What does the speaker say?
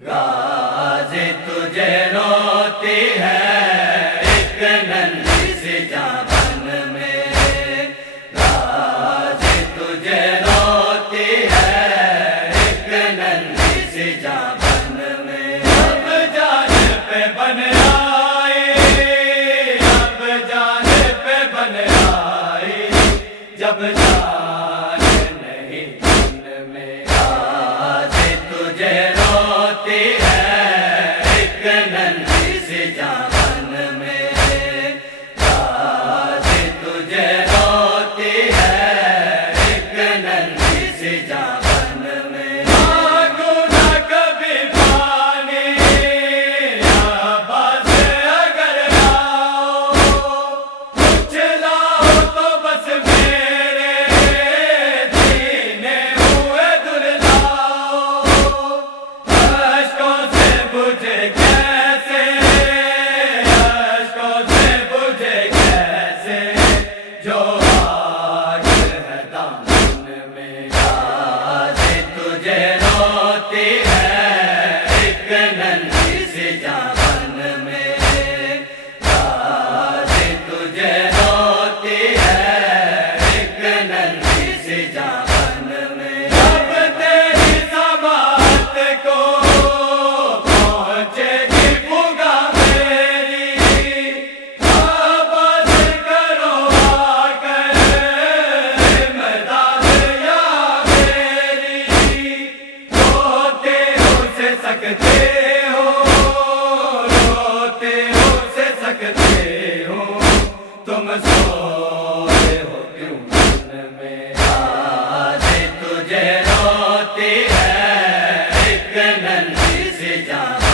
غازی تجھے روتی ہے ایک ننھی سی جان میں، غازی تجھے روتی ہے ایک ننھی سی جان میں۔ اب جان پہ بن آئی، اب جان پہ بن آئی، جب جان نہیں جان میں، غازی تجھے روتی ہے ایک ننھی سی جان میں، غازی تجھے روتی ہے ایک ننھی سی جان میں۔ مانگو نہ کبھی پانی آبا سے اگر لاؤ، کچھ لاؤ تو بس میرے جینے ہوئے دلاؤ، اشکوں سے بجھے کیسے، اشکوں سے بجھے کیسے جو آگ ہے دامن میں، غازی تجھے روتی ہے ایک ننھی سی جان میں، غازی تجھے روتی ہے ایک ننھی سی جان میں۔ جب تیری سماعت کو پہنچے گی پگا میری، آواز کرو آ کر مداد یا میری، روتے ہو سے سکتے ہو، روتے ہو سے سکتے ہو، تم سوتے ہو کیوں من میں، غازی تجھے روتی ہے ایک ننھی سی جان